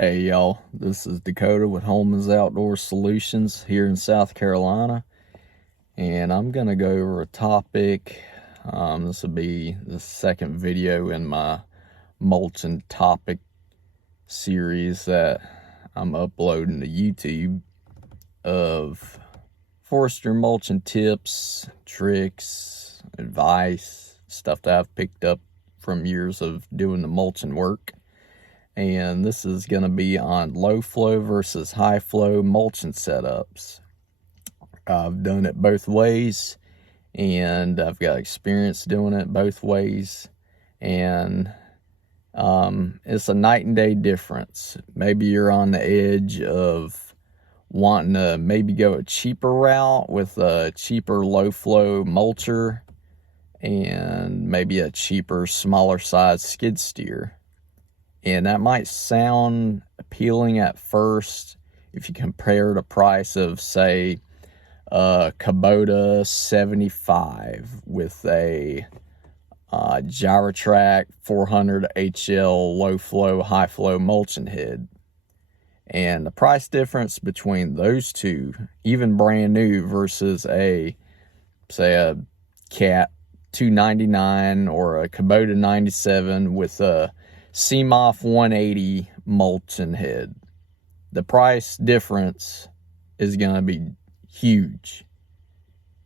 Hey y'all, this is Dakota with Holman's Outdoor Solutions here in South Carolina, and I'm gonna go over a topic. This will be the second video in my mulching topic series that I'm uploading to YouTube of forestry mulching tips, tricks, advice, stuff that I've picked up from years of doing the mulching work. And this is going to be on low flow versus high flow mulching setups. I've done it both ways, and I've got experience doing it both ways, and it's a night and day difference. Maybe you're on the edge of wanting to maybe go a cheaper route with a cheaper low flow mulcher and maybe a cheaper smaller size skid steer. And that might sound appealing at first if you compare the price of, say, a Kubota 75 with a Gyrotrack 400 HL low flow, high flow mulching head. And the price difference between those two, even brand new, versus say a Cat 299 or a Kubota 97 with a CMOF 180 mulching head, the price difference is going to be huge.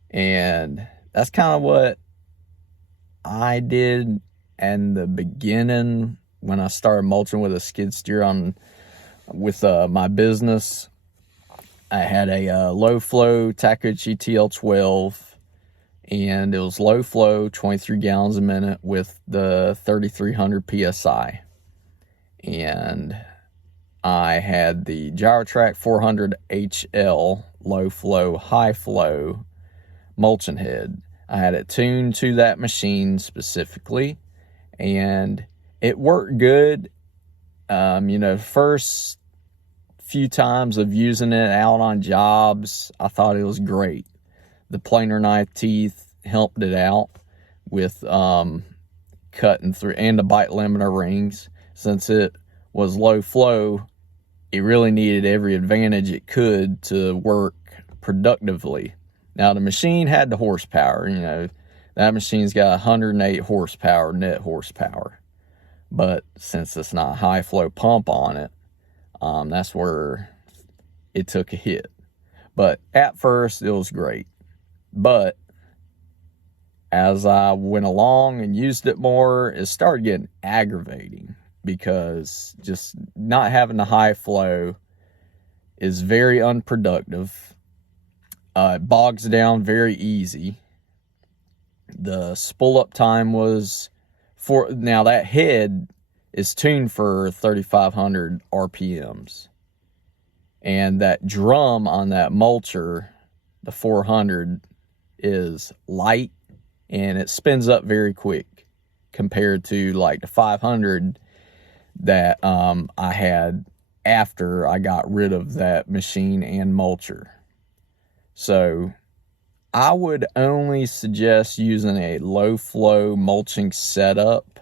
And that's kind of what I did in the beginning when I started mulching with a skid steer with my business. I had a low flow Takuchi TL12, and it was low flow, 23 gallons a minute with the 3,300 PSI. And I had the Gyrotrack 400 HL low flow, high flow mulching head. I had it tuned to that machine specifically, and it worked good. First few times of using it out on jobs, I thought it was great. The planer knife teeth helped it out with cutting through, and the bite limiter rings. Since it was low flow, it really needed every advantage it could to work productively. Now, the machine had the horsepower. That machine's got 108 horsepower, net horsepower. But since it's not a high flow pump on it, that's where it took a hit. But at first, it was great. But as I went along and used it more, it started getting aggravating, because just not having the high flow is very unproductive. It bogs down very easy. The spool up time was now that head is tuned for 3,500 RPMs. And that drum on that mulcher, the 400, is light, and it spins up very quick compared to like the 500 that I had after I got rid of that machine and mulcher. So I would only suggest using a low flow mulching setup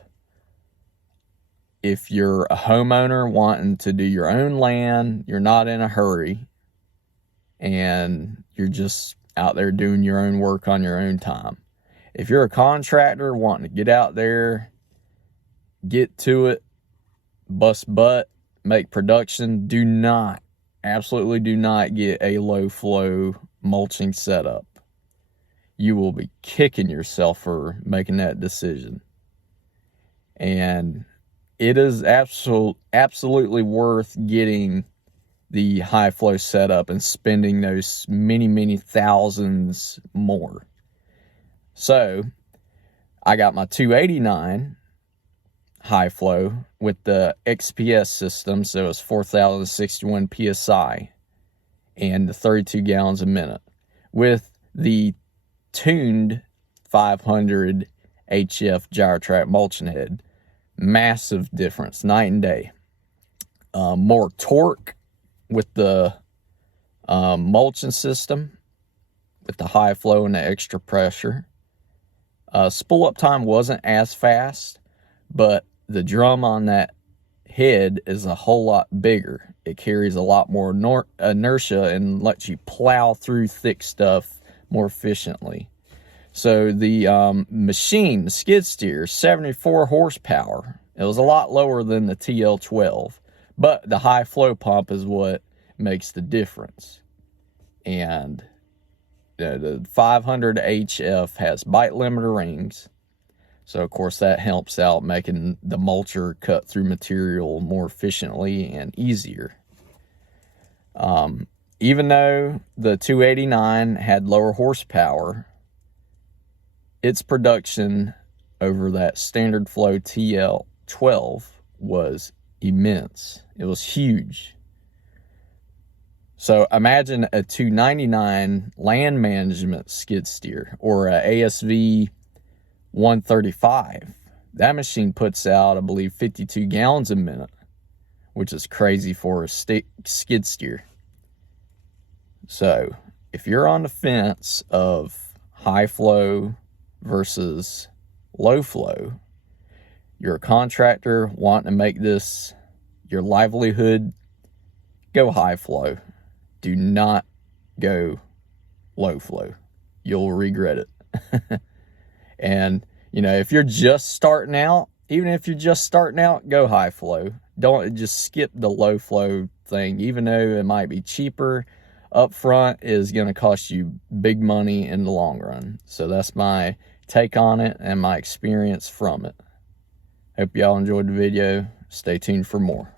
if you're a homeowner wanting to do your own land, you're not in a hurry, and you're just out there doing your own work on your own time. If you're a contractor wanting to get out there, get to it, bust butt, make production, absolutely do not get a low flow mulching setup. You will be kicking yourself for making that decision. And it is absolutely worth getting the high flow setup and spending those many thousands more. So I got my 289 high flow with the XPS system, so it's 4,061 PSI and the 32 gallons a minute, with the tuned 500 HF Gyrotrack mulching head. Massive difference, night and day. More torque with the mulching system, with the high flow and the extra pressure. Spool up time wasn't as fast, but the drum on that head is a whole lot bigger. It carries a lot more inertia and lets you plow through thick stuff more efficiently. So the machine, the skid steer, 74 horsepower. It was a lot lower than the TL12, but the high flow pump is what makes the difference. And the 500 HF has bite limiter rings. So, of course, that helps out making the mulcher cut through material more efficiently and easier. Even though the 289 had lower horsepower, its production over that standard flow TL12 was immense. It was huge. So imagine a 299 land management skid steer or a ASV 135. That machine puts out, I believe, 52 gallons a minute, which is crazy for a skid steer. So if you're on the fence of high flow versus low flow, you're a contractor wanting to make this your livelihood, go high flow. Do not go low flow. You'll regret it. And, you know, if you're just starting out, even if you're just starting out, go high flow. Don't just skip the low flow thing, even though it might be cheaper up front, is going to cost you big money in the long run. So that's my take on it and my experience from it. Hope y'all enjoyed the video. Stay tuned for more.